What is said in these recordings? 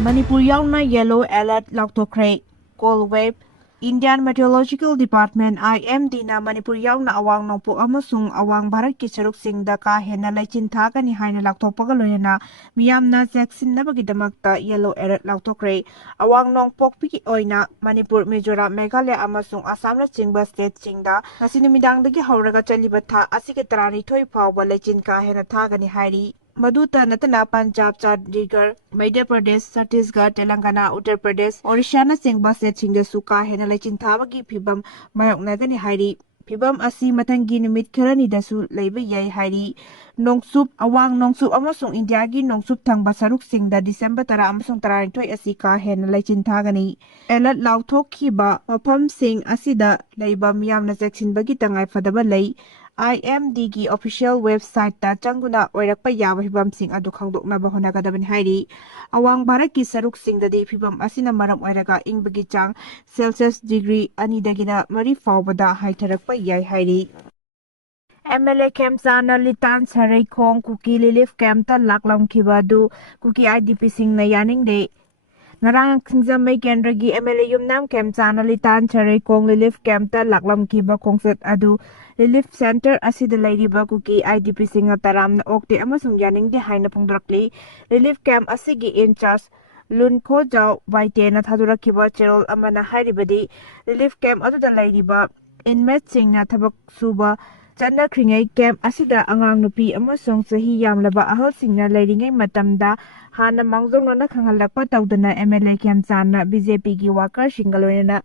Manipur yauna yellow alert Laothokhre cold wave Indian Meteorological Department IMD na Manipur yauna awang nongpok amasung awang Bharat ki saruksingda ka hena laichin thagani haina lakthokpaga loyana miyamna cheksinnabagidamakta yellow alert Laothokhre awang nongpok piki oina Manipur Mizoram Meghalaya amasung Assam na chingba state chingda ngasi numidangdagi hauraga chaliba tha asige 12 fawba laichin ka hena thagani hairi Maduta natana Punjab Chandigarh Madhya Pradesh Chhattisgarh Telangana Uttar Pradesh Odisha na chingba state chingda suka hena laichin thabagi phibam mayoknagani hairi phibam asi mathangi numit kharani dasu leiba yai hairi nongsup awang nongsup amasung India gi nongsup thangba saruk singda December 10 amasung 12 asi ka hena laichin thagani alert lauthokhiba mafam sing asida leiba miyamna cheksinbagi tangai fadaba lei IMD की official website ta changuna oirakpa yaba hibam sing adu khangdoknaba honagadabani hairi awang bharat ki saruk singdadi phibam asina maram oiraga ingbagi chang celsius degree ani dagina mari fawbada haitharakpa yai hairi MLA Khemchand litan sarai khong Kuki relief camp ta laklamkhiba du Kuki IDP sing na yaning de Ngarang Singzamay Kendra gi MLA Yumnam Khemchand litan sarai khong relief camp ta laklamkhiba khongset adu Relief Center asida lairiba Kuki IDP singa taramna okte amasung yaning de haina phongdorakli Relief Camp asigi in charge Lunkho Jaw Waite na thadurakiba cherol amana hairibadi Relief Camp aduda lairiba inmate singna thabak suba Chana kringai camp asida angang nupi amasung sahi yamlaba ahal singna lairingai matamda hana mangjongna na khangalakpa tawdana MLA Khemchand na BJP gi worker singaloina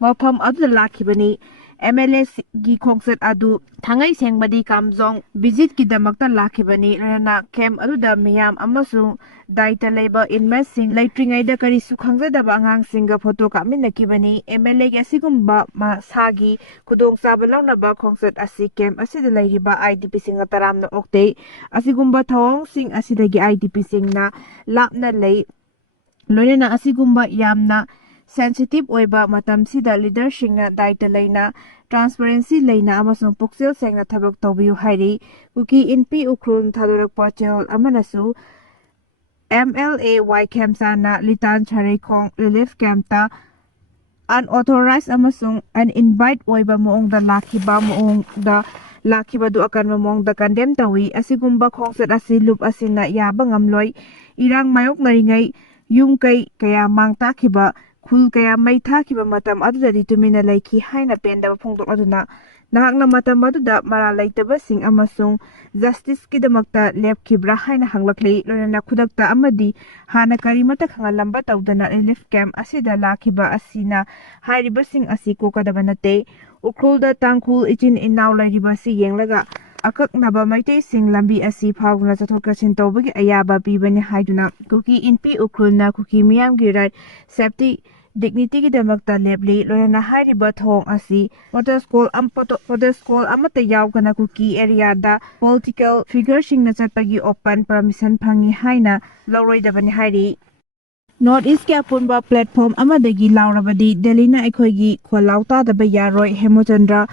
mafam aduda lakhibani MLA gi khongset adu thangai sengbadi kamjong visit ki damakta lakhibani rana camp aduda miyam amasung daita leiba inmate sing laitringai da kari sukhangja daba angang singa photo kaminakibani MLA gi asigumba ma sagi kudong saba launaba khongset asi camp asida lairiba IDP singa taramna okte asigumba thawang sing asidagi IDP singna lapna lei loinana asigumba yamna sensitive oiba matamsida leadership na daita leina transparency leina amasung puksel sengna thabak tawbiu hairi Kuki inpi ukrun thadurakpa cherol amanasu MLA Y Khemchand na litan charai khong relief camp ta unauthorized amasung uninvited oiba moongda lakhiba du akan moongda condemn tawi asigumba khongset asi loop asina yaba ngamloi irang mayok naringai yung kaya mangta khiba khul kaya mai thakiba matam adudadi tumina laiki haina pendaba phongdok aduna nahakna matam aduda mara laitaba sing amasung justice kidamakta lepkhibra haina hanglakli loina khudakta amadi hana karimata khangalamba tawdana relief camp asida lakhiba asina hairiba sing asi kokadaba nate ukhulda tangkhul ichin inaw lairiba si yenglaga akaknaba maitei sing lambi asi phawna chathokkasin tawbagi ayaba pibani haiduna Kuki inpi ukhulna Kuki miyamgi right safety dignity ki damakta lebli loyana hairiba thong asi water school amata yawgana Kuki area da political figure singna chatpagi open permission phangi haina lawroidabani hairi North East ke apunba platform amadagi laurabadi Delhi na aikhoigi kholauta daba yaroi Hemochandra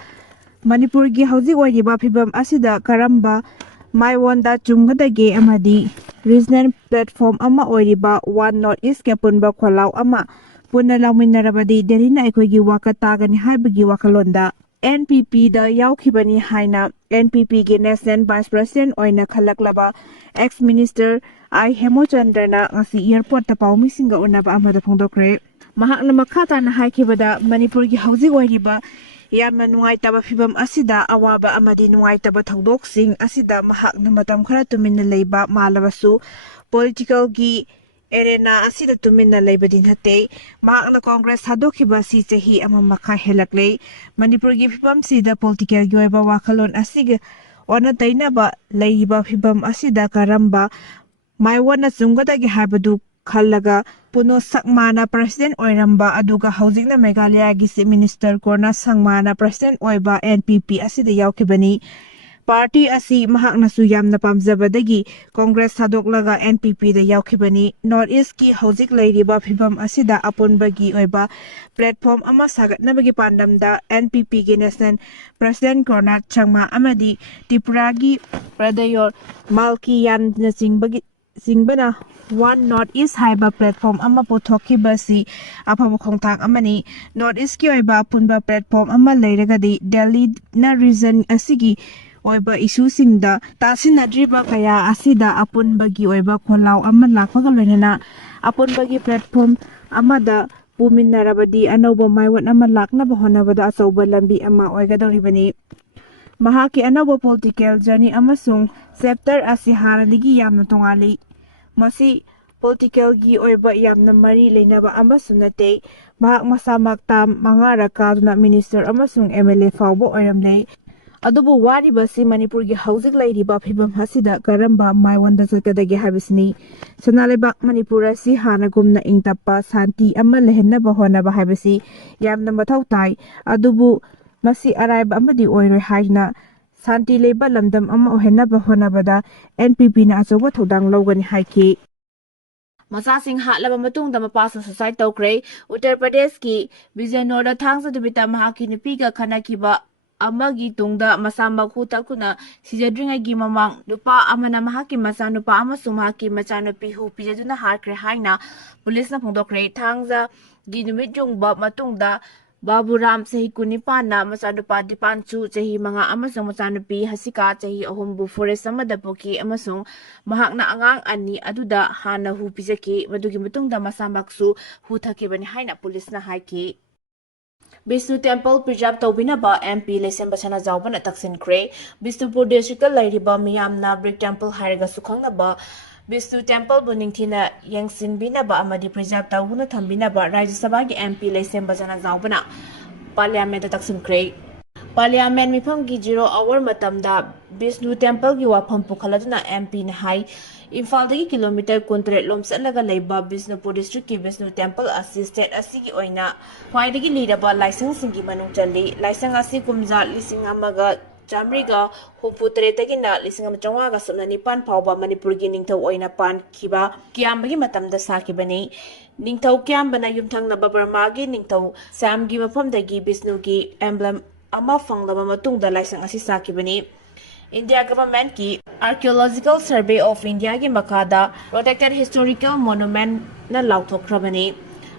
Manipur gi hauji oiriba phibam asida karamba maiwonda chunggadage amadi regional platform ama oiriba One North East ke apunba kholau ama punna lauminarabadi Delhi na aikhoigi wakatagani haibagi wakalonda NPP da yaukhibani haina NPP gi National Vice President oina khalaklaba ex minister I Khemchand na ngasi airport ta paumi singa unaba amada phongdokre mahakna makhata na haikibada Manipur gi hauji oiriba yamna nungaitaba phibam asida awaba amadi nungaitaba thongdoksing asida mahakna matam khara tuminna leiba malabasu political gi arena asida tuminna leibadi nate mahakna congress hadokhiba si chahi ama makha helakle Manipur gi phibam sida political gi oiba wakalon asiga ona tainaba leiba phibam asida karamba maiwana chunggadagi habadu khallaga puno sakmana president oiramba aduga hojikna Meghalaya gi chief minister korna sangmana president oiba NPP asida yaukibani party asi mahakna su yamna pamjabadagi congress sadoklaga NPP da yaukibani North East ki hojik leiriba phibam asida apunbagi oiba platform ama sagatnabagi pandamda NPP gi national president korna changma amadi Tripura gi Pradayor Malki yan na singbagi Singbana One North East haiba platform ama puthokibasi afaba khongthang amani North East ki oiba punba platform ama leiragadi Delhi na region asigi oiba issue singda tasinadriba kaya asida apunbagi oiba kholaw ama lakpaga loinana apunbagi platform amada puminnarabadi anauba maiwat ama laknaba honabada achauba lambi ama oigadoribani mahaki anauba political journey amasung chapter asi hanadigi yamna tongali masi political gi oiba yamna mari leinaba amasung nate mahak masamakta mangara kaduna minister amasung MLA fawbo oiramle adubu waribasi Manipur gi housing lairiba phibam hasida karamba maiwanda sakadagi habisni sanalebak Manipur asi hanagumna ingtappa santi ama lehenna bahona habisi yamna mathau tai adubu masi araiba amadi oiroi haina santi leba lamdam ama ohenna bahona bada NPP na achoba thodang logani haiki Masasing hatlaba matungda mapasa society tawkre Uttar Pradesh ki Bijayanoda thangsa dubita mahaki nupiga khanakiba amagi tungda masamak hutakuna sijadringagi mamang lupa amana mahaki masanupa amasung mahaki machanupi hu pijaduna harkre haina police na phongdokre thangza gi numit jungba matungda Baburam Sahi Kunipana Masanupa Dipanchu Sahi Manga Amasung Masanupi Hasika Sahi Ahumbu Forest Samada Poki Amasung Mahakna Angang Ani Aduda Hana Hu Pizaki Madugi Mutungda Masamaksu Hu Thakibani Haina Police na Haiki Vishnu Temple Preserve Tobinaba MP Lesem Basana Zaubana Taksin Kre Bishnupur District Lairiba Miyamna Brick Temple Hariga Sukhangnaba Vishnu Temple Buningthina Yangsin Binaba Amadi Preserve Tawuna Thambinaba Rajya Sabha gi MP Lesem Basana Zaubana Parliament Taksin Kre Parliament Mifam gi 0 hour matamda Vishnu Temple gi wafam pukhaladuna MP na hai Imphal dagi kilometer kuntre lom satlaga leiba Bishnupur district ki Vishnu Temple assistant asigi oina khwaidagi liraba license singi manung challi license asi kumja lising amaga Jamriga Huputre Tagina Lisingam Jongaga Sunanipan Pauba Manipur gi ningthaw oina pan kiba kiambagi matamda sakibani ningthaw kiambana yumthang na Babarmagi ningthaw Samgi mafamdagi Vishnu gi emblem ama fanglaba matungda license asi sakibani India government ki Archaeological Survey of India ki makada protected historical monument na Laothokhre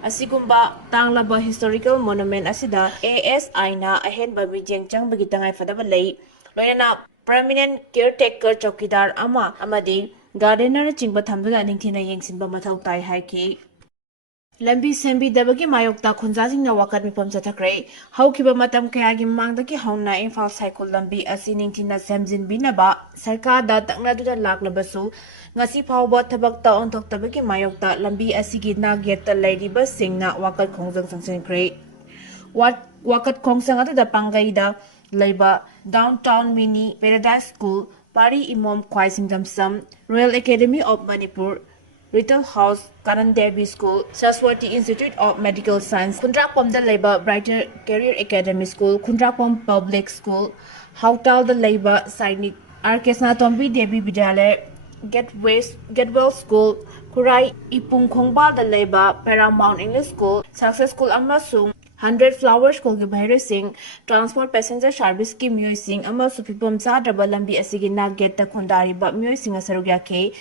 Asigumba tanglaba historical monument asida ASI na ahenba bijeng changbagi tangai fadaba lei loinana permanent caretaker chokidar ama amadi gardener chingba thamduna ningthina yengsinba mathau tai haiki Lambi sembi dabagi mayokta khunjajing na wakat mipam chathakre haukiba matam kayagi mangdaki hauna Imphal cycle lambi asi ningthina semjin binaba sarkar da takna duda laklabasu ngasi phawba thabakta onthoktabagi mayokta lambi asigi nagyeta lairiba Singna wakat khongjang sangsenkre wakat khongsang adu pangaida leiba downtown mini paradise school pari imom khwai singdamsam Royal Academy of Manipur Retail House, Karan Devi School, Saraswati Institute of Medical Science, Kundrakpom the Labour Brighter Career Academy School, Kundrakpom Public School, Hautal the Labour Sainik, Arkesna Tombi Devi Vidyalaya, Getwell School, Kurai Ipung Khongbal the Labour Paramount English School, Success School Amasung, 100 Flower School ki Bhaira Singh, Transport Passenger Service ki Myoy Singh, Amasu Pipam Sadraba Lambi Asigi Nagget the Kundari but Myoy Singh Asarugya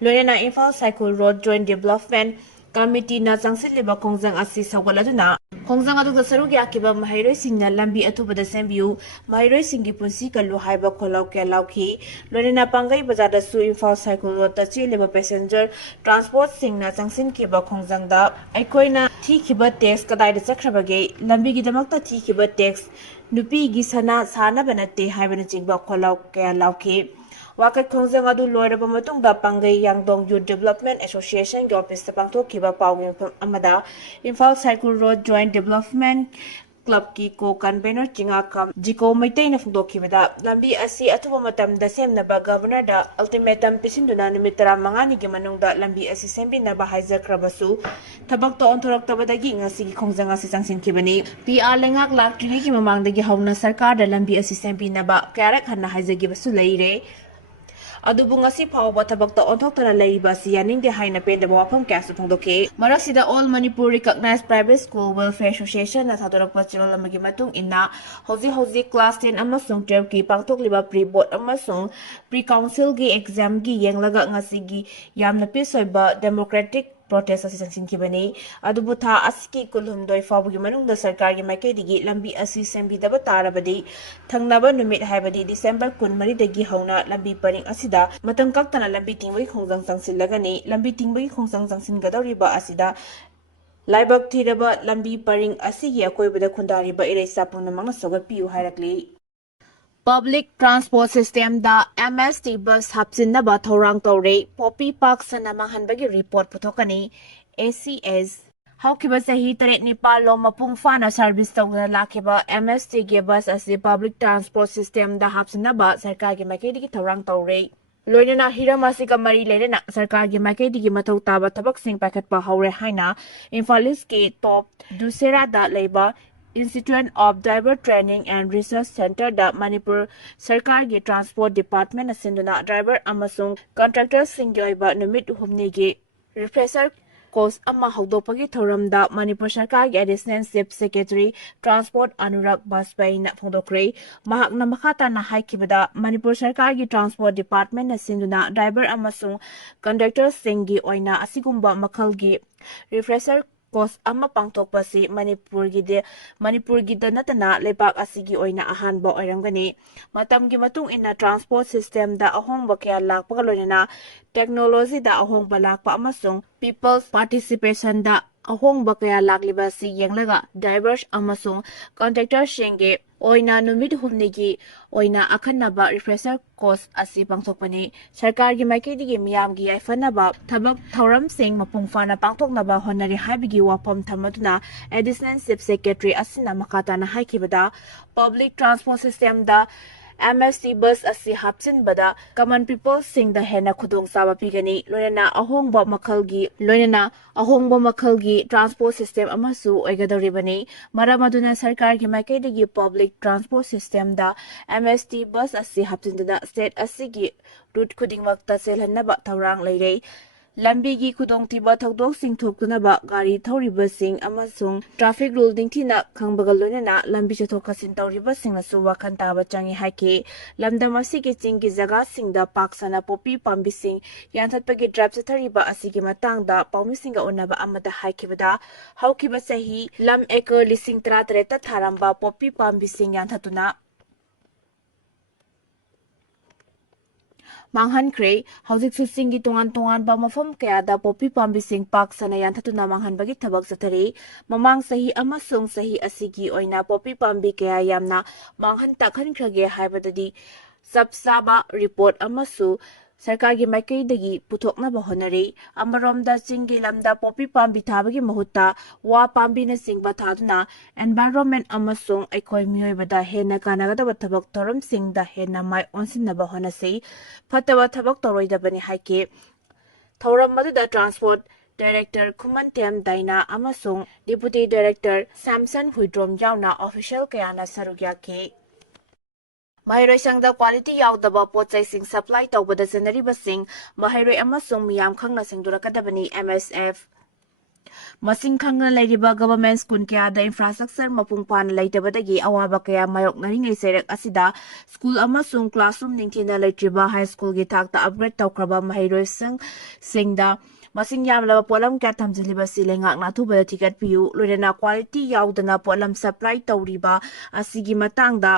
Loyana Imphal Cycle Road Joint Development Committee na Changsiliba Kongjang Asi Sawaladuna Kongjang Adu Sarugya Akiba Mahairoi Singna Lambi Atubada Sembiu Mahairoi Singi Punsi Kalu Haiba Kolau Kelauki Loyana Pangai Bazada Su Imphal Cycle Road Tachi Liba Passenger Transport Singna Changsin Kiba Kongjang Da Aikoina Thi Kiba Tax Kadai de Chakrabage Lambi Gidamakta Thi Kiba Tax Nupi Gisana Sana Banate Haibana Chingba Kolau Kelauki Wakat Khongjang adu loiraba matungda Pangai Yangdong Youth Development Association gi office ta pangthokkiba pawgi amada Imphal Cycle Road Joint Development Club ki ko convener chinga kam jiko maitai na phungdokkibada lambi asi athuba matamda semnaba governor da ultimatum pisinduna numit 15 ni gi manungda lambi asi sembinaba haijakrabasu thabakta onthoroktabadagi ngasi gi khongjang asi changsinkibani PR lengak laktringai gi mamangdagi hauna sarkar da lambi asi sembinaba karak hanna haijagibasu leire ꯑꯗꯨꯕꯨ ꯉꯁꯤ ꯐꯥꯎꯕ ꯊꯕꯛꯇ ꯑꯣꯟꯊꯣꯛꯇꯅ ꯂꯩꯔꯤꯕ ꯑꯁꯤ ꯌꯥꯅꯤꯡꯗꯦ ꯍꯥꯏꯅ ꯄꯦꯟꯗꯕ ꯋꯥꯐꯝ ꯀꯌꯥꯁꯨ ꯐꯣꯡꯗꯣꯛꯈꯤ꯫ ꯃꯔꯛꯁꯤꯗ all Manipur recognise private school welfare ꯑꯦꯁꯣꯁꯤꯌꯦꯁꯟꯅ ꯊꯥꯗꯣꯔꯛꯄ ꯆꯦꯔꯣꯜ ꯑꯃꯒꯤ ꯃꯇꯨꯡ ꯏꯟꯅ ꯍꯧꯖꯤꯛ ꯀ꯭ꯂꯥꯁ 10 ꯑꯃꯁꯨꯡ 12ꯀꯤ ꯄꯥꯡꯊꯣꯛꯂꯤꯕ ꯄ꯭ꯔꯤ ꯕꯣꯔꯗ ꯑꯃꯁꯨꯡ ꯄ꯭ꯔꯤ ꯀꯥꯎꯟꯁꯤꯜꯒꯤ ꯑꯦꯛꯖꯥꯝꯒꯤ ꯌꯦꯡꯂꯒ ꯉꯁꯤꯒꯤ ꯌꯥꯝꯅ ꯄꯤꯁ ꯑꯣꯏꯕ ꯗꯦꯃꯣꯀ꯭ꯔꯦꯇꯤꯛ ꯄ꯭ꯔꯣꯇꯦꯁ ꯑꯁꯤ ꯆꯪꯁꯤꯟꯈꯤꯕꯅꯤ꯫ ꯑꯗꯨꯕꯨ ꯊꯥ ꯑꯁꯤꯒꯤ 12 ꯐꯥꯎꯕꯒꯤ ꯃꯅꯨꯡꯗ ꯁꯔꯀꯥꯔꯒꯤ ꯃꯥꯏꯀꯩꯗꯒꯤ ꯂꯝꯕꯤ ꯑꯁꯤ ꯁꯦꯝꯕꯤꯗꯕ ꯇꯥꯔꯕꯗꯤ ꯊꯪꯅꯕ ꯅꯨꯃꯤꯠ ꯍꯥꯏꯕꯗꯤ ꯗꯤꯁꯦꯝꯕꯔ 24ꯗꯒꯤ ꯍꯧꯅ ꯂꯝꯕꯤ ꯄꯔꯤꯡ ꯑꯁꯤꯗ ꯃꯇꯝ ꯀꯛꯇꯅ ꯂꯝꯕꯤ ꯊꯤꯡꯕꯒꯤ ꯈꯣꯡꯖꯪ ꯆꯪꯁꯤꯜꯂꯒꯅꯤ꯫ ꯂꯝꯕꯤ ꯊꯤꯡꯕꯒꯤ ꯈꯣꯡꯖꯪ ꯆꯪꯁꯤꯟꯒꯗꯧꯔꯤꯕ ꯑꯁꯤꯗ ꯂꯥꯏꯕꯛ ꯊꯤꯔꯕ ꯂꯝꯕꯤ ꯄꯔꯤꯡ ꯑꯁꯤꯒꯤ ꯑꯀꯣꯏꯕꯗ ꯈꯨꯟꯗꯥꯔꯤꯕ ꯏꯔꯩꯆꯥ ꯄꯨꯝꯅꯃꯛꯅ ꯁꯧꯒꯠꯄꯤꯌꯨ ꯍꯥꯏꯔꯛꯂꯤ꯫ ꯄꯕ꯭ꯂꯤꯛ ꯇ꯭ꯔꯥꯟꯁꯄꯣꯔꯠ ꯁꯤꯁꯇꯦꯝꯗ MST ꯕꯁ ꯍꯥꯞꯆꯤꯟꯅꯕ ꯊꯧꯔꯥꯡ ꯇꯧꯔꯦ꯫ ꯄꯣꯄꯤ ꯄꯥꯛ ꯁꯅꯥ ꯃꯥꯡꯍꯟꯕꯒꯤ ꯔꯤꯄꯣꯔꯠ ꯄꯨꯊꯣꯛꯀꯅꯤ꯫ ACS ꯍꯧꯈꯤꯕ ꯆꯍꯤ 7-9ꯂꯣꯝ ꯃꯄꯨꯡ ꯐꯥꯅ ꯁꯔꯚꯤꯁ ꯇꯧꯗꯨꯅ ꯂꯥꯛꯈꯤꯕ MSTꯒꯤ ꯕꯁ ꯑꯁꯤ ꯄꯕ꯭ꯂꯤꯛ ꯇ꯭ꯔꯥꯟꯁꯄꯣꯔꯠ ꯁꯤꯁꯇꯦꯝꯗ ꯍꯥꯞꯆꯤꯟꯅꯕ ꯁꯔꯀꯥꯔꯒꯤ ꯃꯥꯏꯀꯩꯗꯒꯤ ꯊꯧꯔꯥꯡ ꯇꯧꯔꯦ꯫ ꯂꯣꯏꯅꯅ ꯍꯤꯔꯝ ꯑꯁꯤꯒ ꯃꯔꯤ ꯂꯩꯅꯅ ꯁꯔꯀꯥꯔꯒꯤ ꯃꯥꯏꯀꯩꯗꯒꯤ ꯃꯊꯧ ꯇꯥꯕ ꯊꯕꯛꯁꯤꯡ ꯄꯥꯏꯈꯠꯄ ꯍꯧꯔꯦ ꯍꯥꯏꯅ ꯏꯝꯐꯥꯜ ꯏꯁꯀꯤ ꯇꯣꯞ ꯗꯨꯁꯦꯔꯥꯗ ꯂꯩꯕ ꯏꯟꯁꯇꯤꯇ꯭ꯌꯨꯠ ꯑꯣꯐ ꯗ꯭राꯏꯚꯔ ꯇ꯭ꯔꯦꯅꯤꯡ ꯑꯦꯟड ꯔꯤꯁꯔꯆ ꯁꯦꯟꯇꯔꯗ ꯃꯅꯤꯄꯨꯔ ꯁꯔꯀꯥꯔꯒꯤ ꯇ꯭ꯔꯥꯟꯁꯄꯣꯔꯠ ꯗꯤꯄꯥꯔꯠꯃꯦꯟꯠꯅ ꯁꯤꯟꯗꯨꯅ ꯗ꯭ꯔꯥꯏꯚꯔ ꯑꯃꯁꯨꯡ ꯀꯟꯇ꯭ꯔꯦꯛꯇꯔꯁꯤꯡꯒꯤ ꯑꯣꯏꯕ ꯅꯨꯃꯤꯠ ꯍꯨꯝꯅꯤꯒꯤ ꯔꯤꯐ꯭ꯔꯦꯁꯔ ꯀꯣꯔꯁ ꯑꯃ ꯍꯧꯗꯣꯛꯄꯒꯤ ꯊꯧꯔꯝꯗ ꯃꯅꯤꯄꯨꯔ ꯁꯔꯀꯥꯔꯒꯤ additional chief secretary transport Anurag ꯕꯥꯖꯄꯥꯏꯅ ꯐꯣꯡꯗꯣꯛꯈ꯭ꯔꯦ꯫ ꯃꯍꯥꯛꯅ ꯃꯈꯥ ꯇꯥꯅ ꯍꯥꯏꯈꯤꯕꯗ ꯃꯅꯤꯄꯨꯔ ꯁꯔꯀꯥꯔꯒꯤ ꯇ꯭ꯔꯥꯟꯁꯄꯣꯔꯠ ꯗꯤꯄꯥꯔꯠꯃꯦꯟꯠꯅ ꯁꯤꯟꯗꯨꯅ ꯗ꯭ꯔꯥꯏꯚꯔ ꯑꯃꯁꯨꯡ ꯀꯟꯗꯛꯇꯔꯁꯤꯡꯒꯤ ꯑꯣꯏꯅ ꯑꯁꯤꯒꯨꯝꯕ ꯃꯈꯜꯒꯤ ꯔꯤꯐ꯭ꯔꯦꯁꯔ ꯀꯣꯔꯁ ꯑꯃ ꯄꯥꯡꯊꯣꯛꯄꯁꯤ ꯃꯅꯤꯄꯨꯔꯒꯤꯗ ꯅꯠꯇꯅ ꯂꯩꯕꯥꯛ ꯑꯁꯤꯒꯤ ꯑꯣꯏꯅ ꯑꯍꯥꯟꯕ ꯑꯣꯏꯔꯝꯒꯅꯤ꯫ ꯃꯇꯝꯒꯤ ꯃꯇꯨꯡ ꯏꯟꯅ ꯇ꯭ꯔꯥꯟꯁꯄꯣꯔꯠ ꯁꯤꯁꯇꯦꯝꯗ ꯑꯍꯣꯡꯕ ꯀꯌꯥ ꯂꯥꯛꯄꯒ ꯂꯣꯏꯅꯅ ꯇꯦꯛꯅꯣꯂꯣꯖꯤꯗ ꯑꯍꯣꯡꯕ ꯂꯥꯛꯄ ꯑꯃꯁꯨꯡ ꯄꯤꯄꯜꯁ ꯄꯥꯔꯇꯤꯁꯤꯄꯦꯁꯟꯗ ꯑꯍꯣꯡꯕ ꯀꯌా ꯂꯥꯛꯂꯤꯕ ꯑꯁꯤ ꯌꯦꯡꯂꯒ ꯗ꯭ꯔꯥꯏꯚꯔꯁ ꯑꯃꯁꯨꯡ ꯀꯟꯇ꯭ꯔꯦꯛꯇꯔꯁꯤꯡꯒꯤ ꯑꯣꯏꯅ ꯅꯨꯃꯤꯠ ꯍꯨꯝꯅꯤꯒꯤ ꯑꯣꯏꯅ ꯑꯈꯟꯅꯕ ꯔꯤꯐ꯭ꯔꯦꯁꯔ ꯀꯣꯔꯁ ꯑꯁꯤ ꯄꯥꯡꯊꯣꯛꯄꯅꯤ꯫ ꯁꯔꯀꯥꯔꯒꯤ ꯃꯥꯏꯀꯩꯗꯒꯤ ꯃꯤꯌꯥꯝꯒꯤ ꯌꯥꯏꯐꯅꯕ ꯊꯕꯛ ꯊꯧꯔꯝꯁꯤꯡ ꯃꯄꯨꯡ ꯐꯥꯅ ꯄꯥꯡꯊꯣꯛꯅꯕ ꯍꯣꯠꯅꯔꯤ ꯍꯥꯏꯕꯒꯤ ꯋꯥꯐꯝ ꯊꯝꯗꯨꯅ ꯑꯦꯗꯤꯁꯅꯦꯜ ꯆꯤꯐ ꯁꯦꯀ꯭ꯔꯦꯇꯔꯤ ꯑꯁꯤꯅ ꯃꯈꯥ ꯇꯥꯅ ꯍꯥꯏꯈꯤꯕꯗ ꯄꯕ꯭ꯂꯤꯛ ꯇ꯭ꯔꯥꯟꯁꯄꯣꯔꯠ ꯁꯤꯁꯇꯦꯝꯗ MST ꯕꯁ ꯑꯁꯤ ꯍꯥꯞꯆꯤꯟꯕꯗ ꯀꯃꯟ ꯄꯤꯄꯜꯁꯤꯡꯗ ꯍꯦꯟꯅ ꯈꯨꯗꯣꯡꯆꯥꯕ ꯄꯤꯒꯅꯤ꯫ ꯂꯣꯏꯅꯅ ꯑꯍꯣꯡꯕ ꯃꯈꯜꯒꯤ ꯇ꯭ꯔꯥꯟꯁꯄꯣꯔꯠ ꯁꯤꯁꯇꯦꯝ ꯑꯃꯁꯨ ꯑꯣꯏꯒꯗꯧꯔꯤꯕꯅꯤ꯫ ꯃꯔꯝ ꯑꯗꯨꯅ ꯁꯔꯀꯥꯔꯒꯤ ꯃꯥꯏꯀꯩꯗꯒꯤ ꯄꯕ꯭ꯂꯤꯛ TRANSPORT ꯁꯤꯁꯇꯦꯝꯗ MST ꯕꯁ ꯑꯁꯤ ꯍꯥꯞꯆꯤꯟꯗꯨꯅ ꯁ꯭ꯇꯦꯠ ꯑꯁꯤꯒꯤ ꯔꯨꯠ ꯈꯨꯗꯤꯡꯃꯛꯇ ꯆꯦꯜꯍꯟꯅꯕ ꯊꯧꯔꯥꯡ ꯂꯩꯔꯦ꯫ ꯂꯝꯕꯤꯒꯤ ꯈꯨꯗꯣꯡꯊꯤꯕ ꯊꯧꯗꯣꯛꯁꯤꯡ ꯊꯣꯛꯇꯅꯕ ꯒꯥꯔꯤ ꯊꯧꯔꯤꯕꯁꯤꯡ ꯑꯃꯁꯨꯡ ꯇ꯭ꯔꯥꯐꯤꯛ ꯔꯨꯜ ꯅꯤꯡꯊꯤꯅ ꯈꯪꯕꯒ ꯂꯣꯏꯅꯅ ꯂꯝꯕꯤ ꯆꯠꯊꯣꯛ-ꯆꯠꯁꯤꯟ ꯇꯧꯔꯤꯕꯁꯤꯡꯅꯁꯨ ꯋꯥꯈꯜ ꯇꯥꯕ ꯆꯪꯏ ꯍꯥꯏꯈꯤ꯫ ꯂꯝꯗꯝ ꯑꯁꯤꯒꯤ ꯆꯤꯡꯒꯤ ꯖꯒꯥꯁꯤꯡꯗ ꯄꯥꯛ ꯁꯟꯅ ꯄꯣꯄꯤ ꯄꯥꯝꯕꯤꯁꯤꯡ ꯌꯥꯟꯊꯠꯄꯒꯤ ꯗ꯭ꯔꯥꯏꯚ ꯆꯠꯊꯔꯤꯕ ꯑꯁꯤꯒꯤ ꯃꯇꯥꯡꯗ ꯄꯥꯎꯃꯤꯁꯤꯡꯒ ꯎꯟꯅꯕ ꯑꯃꯗ ꯍꯥꯏꯈꯤꯕꯗ ꯍꯧꯈꯤꯕ ꯆꯍꯤ ꯂꯝ ꯑꯦꯀꯔ 13,000ꯇ ꯊꯥꯔꯝꯕ ꯄꯣꯄꯤ ꯄꯥꯝꯕꯤꯁꯤꯡ ꯌꯥꯟꯊꯠꯇꯨꯅ ꯃꯥꯡꯍꯟꯈ꯭ꯔꯦ꯫ ꯍꯧꯖꯤꯛꯁꯨ ꯆꯤꯡꯒꯤ ꯇꯣꯉꯥꯟ-ꯇꯣꯉꯥꯟꯕ ꯃꯐꯝ ꯀꯌꯥꯗ ꯄꯣꯄꯤ ꯄꯥꯝꯕꯤꯁꯤꯡ ꯄꯥꯛ ꯁꯟꯅ ꯌꯥꯟꯊꯠꯇꯨꯅ ꯃꯥꯡꯍꯟꯕꯒꯤ ꯊꯕꯛ ꯆꯠꯊꯔꯤ꯫ ꯃꯃꯥꯡ ꯆꯍꯤ ꯑꯃꯁꯨꯡ ꯆꯍꯤ ꯑꯁꯤꯒꯤ ꯑꯣꯏꯅ ꯄꯣꯄꯤ ꯄꯥꯝꯕꯤ ꯀꯌꯥ ꯌꯥꯝꯅ ꯃꯥꯡꯍꯟ ꯇꯥꯛꯍꯟꯈ꯭ꯔꯒꯦ ꯍꯥꯏꯕꯗꯗꯤ ꯆꯞ ꯆꯥꯕ ꯔꯤꯄꯣꯔꯠ ꯑꯃꯁꯨ ꯁꯔꯀꯥꯔꯒꯤ ꯃꯥꯏꯀꯩꯗꯒꯤ ꯄꯨꯊꯣꯛꯅꯕ ꯍꯣꯠꯅꯔꯤ꯫ ꯑꯃꯔꯣꯝꯗ ꯆꯤꯡꯒꯤ ꯂꯝꯗ ꯄꯣꯄꯤ ꯄꯥꯝꯕꯤ ꯊꯥꯕꯒꯤ ꯃꯍꯨꯠꯇ ꯋꯥ ꯄꯥꯝꯕꯤꯅꯆꯤꯡꯕ ꯊꯥꯗꯨꯅ ꯑꯦꯟꯚꯥꯏꯔꯟꯃꯦꯟꯠ ꯑꯃꯁꯨꯡ ꯑꯩꯈꯣꯏ ꯃꯤꯑꯣꯏꯕꯗ ꯍꯦꯟꯅ ꯀꯥꯟꯅꯒꯗꯕ ꯊꯕꯛ ꯊꯧꯔꯝꯁꯤꯡꯗ ꯍꯦꯟꯅ ꯃꯥꯏ ꯑꯣꯟꯁꯤꯟꯅꯕ ꯍꯣꯠꯅꯁꯤ꯫ ꯐꯠꯇꯕ ꯊꯕꯛ ꯇꯧꯔꯣꯏꯗꯕꯅꯤ ꯍꯥꯏꯈꯤ꯫ ꯊꯧꯔꯝ ꯑꯗꯨꯗ ꯇ꯭ꯔꯥꯟꯁꯄꯣꯔꯠ ꯗꯥꯏꯔꯦꯛꯇꯔ ꯈꯨꯃꯟꯊꯦꯝ ꯗꯥꯏꯅꯥ ꯑꯃꯁꯨꯡ ꯗꯤꯄꯨꯇꯤ ꯗꯥꯏꯔꯦꯛꯇꯔ ꯁꯦꯝꯁꯟ ꯍꯨꯏꯗ꯭ꯔꯣꯝ ꯌꯥꯎꯅ ꯑꯣꯐꯤꯁꯤꯌꯦꯜ ꯀꯌꯥꯅ ꯁꯔꯨꯛ ꯌꯥꯈꯤ꯫ ꯃꯍꯩꯔꯣꯏꯁꯪꯗ ꯀ꯭ꯋꯥꯂꯤꯇꯤ ꯌꯥꯎꯗꯕ ꯄꯣꯠꯆꯩꯁꯤꯡ ꯁꯄ꯭ꯂꯥꯏ ꯇꯧꯕꯗ ꯆꯦꯟꯅꯔꯤꯕꯁꯤꯡ ꯃꯍꯩꯔꯣꯏ ꯑꯃꯁꯨꯡ ꯃꯤꯌꯥꯝ ꯈꯪꯅ ꯁꯦꯡꯗꯣꯛꯀꯗꯕꯅꯤ꯫ MSF ꯃꯁꯤꯡ ꯈꯪꯅ ꯂꯩꯔꯤꯕ ꯒꯚꯔꯟꯃꯦꯟꯠ ꯁ꯭ꯀꯨꯜ ꯀꯌꯥꯗ ꯏꯟꯐ꯭ꯔꯥꯁ꯭ꯇꯔꯛꯆꯔ ꯃꯄꯨꯡ ꯐꯥꯅ ꯂꯩꯇꯕꯗꯒꯤ ꯑꯋꯥꯕ ꯀꯌꯥ ꯃꯥꯌꯣꯛꯅꯔꯤꯉꯩ ꯆꯩꯔꯛ ꯑꯁꯤꯗ ꯁ꯭ꯀꯨꯜ ꯑꯃꯁꯨꯡ ꯀ꯭ꯂꯥꯁꯔꯨꯝ ꯅꯤꯡꯊꯤꯅ ꯂꯩꯇ꯭ꯔꯤꯕ ꯍꯥꯏꯁ꯭ꯀꯨꯜꯒꯤ ꯊꯥꯛꯇ ꯑꯞꯒ꯭ꯔꯦꯗ ꯇꯧꯈ꯭ꯔꯕ ꯃꯍꯩꯔꯣꯏꯁꯪꯁꯤꯡꯗ ꯃꯁꯤꯡ ꯌꯥꯝꯂꯕ ꯄꯣꯠꯂꯝ ꯀꯌꯥ ꯊꯝꯖꯤꯜꯂꯤꯕꯁꯤ ꯂꯩꯉꯥꯛꯅ ꯑꯊꯨꯕꯗ ꯊꯤꯒꯠꯄꯤꯌꯨ꯫ ꯂꯣꯏꯅꯅ ꯀ꯭ꯋꯥꯂꯤꯇꯤ ꯌꯥꯎꯗꯅ ꯄꯣꯠꯂꯝ ꯁꯄ꯭ꯂꯥꯏ ꯇꯧꯔꯤꯕ ꯑꯁꯤꯒꯤ ꯃꯇꯥꯡꯗ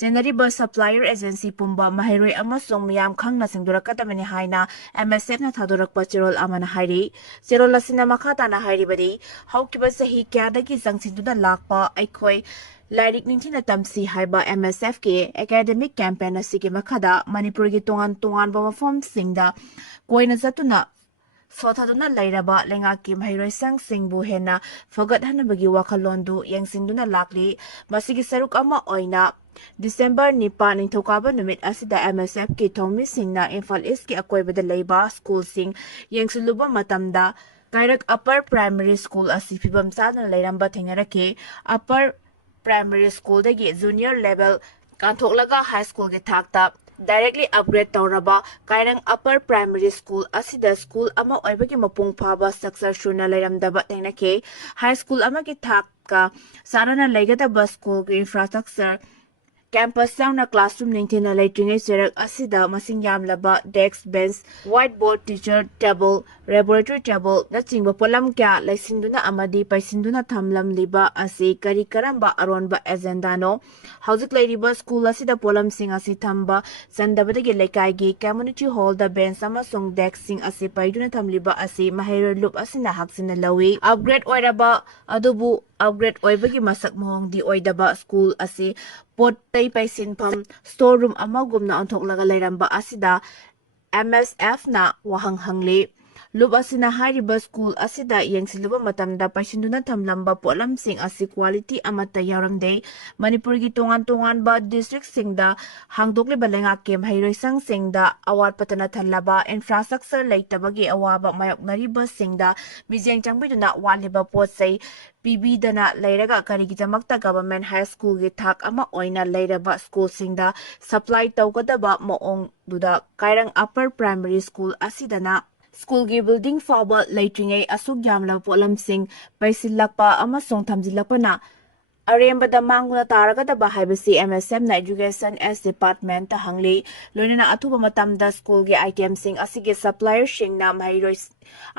ꯆꯦꯟꯅꯔꯤꯕ ꯁꯄ꯭ꯂꯥꯏꯌꯔ ꯑꯦꯖꯦꯟꯁꯤ ꯄꯨꯝꯕ ꯃꯍꯩꯔꯣꯏ ꯑꯃꯁꯨꯡ ꯃꯤꯌꯥꯝ ꯈꯪꯅ ꯁꯦꯡꯗꯣꯛꯀꯗꯕꯅꯤ ꯍꯥꯏꯅ MSFꯅ ꯊꯥꯗꯣꯔꯛꯄ ꯆꯦꯔꯣꯜ ꯑꯃꯅ ꯍꯥꯏꯔꯤ꯫ ꯆꯦꯔꯣꯜ ꯑꯁꯤꯅ ꯃꯈꯥ ꯇꯥꯅ ꯍꯥꯏꯔꯤꯕꯗꯤ ꯍꯧꯈꯤꯕ ꯆꯍꯤ ꯀꯌꯥꯗꯒꯤ ꯆꯪꯁꯤꯟꯗꯨꯅ ꯂꯥꯛꯄ ꯑꯩꯈꯣꯏ ꯂꯥꯏꯔꯤꯛ ꯅꯤꯡꯊꯤꯅ ꯇꯝꯁꯤ ꯍꯥꯏꯕ MSFꯀꯤ ꯑꯦꯀꯥꯗꯦꯃꯤꯛ ꯀꯦꯝꯄꯦꯟ ꯑꯁꯤꯒꯤ ꯃꯈꯥꯗ ꯃꯅꯤꯄꯨꯔꯒꯤ ꯇꯣꯉꯥꯟ-ꯇꯣꯉꯥꯟꯕ ꯃꯐꯝꯁꯤꯡꯗ ꯀꯣꯏꯅ ꯆꯠꯇꯨꯅ ꯁꯣꯊꯗꯨꯅ ꯂꯩꯔꯕ ꯂꯩꯉꯥꯛꯀꯤ ꯃꯍꯩꯔꯣꯏꯁꯪꯁꯤꯡꯕꯨ ꯍꯦꯟꯅ ꯐꯒꯠꯍꯟꯅꯕꯒꯤ ꯋꯥꯈꯜꯂꯣꯟꯗꯨ ꯌꯦꯡꯁꯤꯟꯗꯨꯅ ꯂꯥꯛꯂꯤ꯫ ꯃꯁꯤꯒꯤ ꯁꯔꯨꯛ ꯑꯃ ꯑꯣꯏꯅ ꯗꯤꯁꯦꯝꯕꯔ 9 ꯅꯤꯡꯊꯧꯀꯥꯕ ꯅꯨꯃꯤꯠ ꯑꯁꯤꯗ MSFꯀꯤ ꯊꯧꯃꯤꯁꯤꯡꯅ ꯏꯝꯐꯥꯜ ꯏꯁꯀꯤ ꯑꯀꯣꯏꯕꯗ ꯂꯩꯕ ꯁ꯭ꯀꯨꯜꯁꯤꯡ ꯌꯦꯡꯁꯤꯜꯂꯨꯕ ꯃꯇꯝꯗ ꯀꯥꯏꯔꯛ ꯑꯞꯄꯔ ꯄ꯭ꯔꯥꯏꯃꯥꯔꯤ ꯁ꯭ꯀꯨꯜ ꯑꯁꯤ ꯐꯤꯚꯝ ꯆꯥꯗꯅ ꯂꯩꯔꯝꯕ ꯊꯦꯡꯅꯔꯛꯈꯤ꯫ ꯑꯞꯄꯔ ꯄ꯭ꯔꯥꯏꯃꯥꯔꯤ ꯁ꯭ꯀꯨꯜꯗꯒꯤ ꯖꯨꯅꯤꯌꯔ ꯂꯦꯚꯦꯜ ꯀꯥꯟꯊꯣꯛꯂꯒ ꯍꯥꯏꯁ꯭ꯀꯨꯜꯒꯤ ꯊꯥꯛꯇ directly upgrade tawraba kairang upper primary school asida school ama oibagi mapung phaba structure shuna lairamdaba thainake high school ama ki thak ka sarana laigada school ki infrastructure campus yauna classroom ningthina leitringai serak asida masing yamlaba desk bench whiteboard teacher table laboratory table na chingba polam kya laisinduna amadi paisinduna thamlam liba asi kari karamba aronba agenda no hauzik lairiba school asida polam sing asi thamba sandabadagi lekai gi community hall da bench ama song desk sing asi paiduna thamliba asi mahero loop asina haksina lawi upgrade oiraba adubu upgrade oibagi masak mohong di oidaba school asi pot tay paisinpham storeroom amagumna onthok lairamba asida MSF na wahang hangli lub asina hariba school asida yengsiluba matamda paisinduna thamlamba polam sing asi quality amata yaramde Manipur gi tongan ba district singda hangdokle balenga kem hairoi sang singda awat patana thalaba infrastructure leitabagi awaba mayok nariba singda mijeng changbiduna waliba potsai PB dana lairaga karigi jamakta government high school gi thak ama oina lairaba school singda supply tawgadaba moong duda kairang upper primary school asidana school gi building faba leitringai asuk yamla polam sing paisilakpa ama song thamjilakpana arembada manguna taragadaba haibasi MSM na education as department ta hangli loinana athuba matamda school gi item sing asige supplier singna mairoi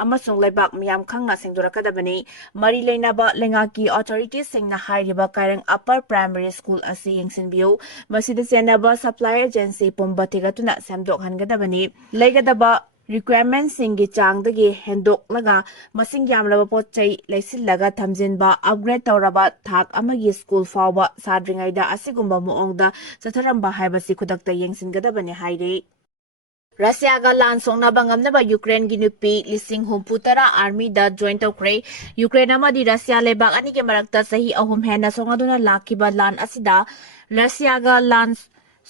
amasung laibak miyam khangna singdurakadabani mari leinaba lengaki authorities singna hairiba kairang upper primary school asi yengsinbiu masida senaba supplier agency pombategatuna samdok hangadabani leigadaba requirements singi changdagi hendok laga masing yamlaba potchai leisillaga thamjinba upgrade tawraba thak amagi school fawba sadringaida asigumba moongda chatharamba haibasi khudakta yengsingadabani haire Russia ga lan songna bangamnaba Ukraine gi nupi lising humputara army da join tawkre Ukraine amadi Russia lebak ani ke marakta sahi ahum hena songaduna lakiba lan asida Russia ga lan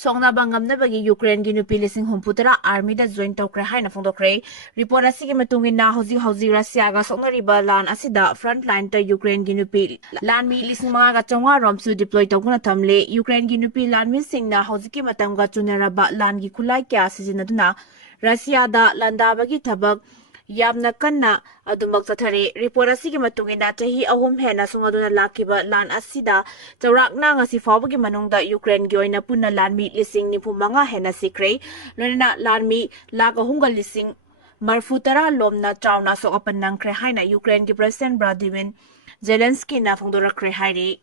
songna bangamnaba gi Ukraine gi nupi lising humputara army da join tawkre haina phongdokre report asigi matungina hauji Russia ga songnariba lan asida front line ta Ukraine gi nupi lan mi lising mga ga chonga rom su deploy tawkuna thamle Ukraine gi nupi lan mi singna haujiki matam ga chunaraba lan gi khulai kya sijinaduna Russia da landabagi thabak yamna kanna adumak chathare report asigi matungina chahi ahum hena songaduna lakiba lan asida chawrakna ngasi fawbagi manungda Ukraine gi oina punna lan mi lising ni phumanga hena sikre loina lan mi laga hungal lising marfutara lomna chawna sokapan nangkre haina Ukraine gi president Vladimir Zelensky na phongdora kre hairi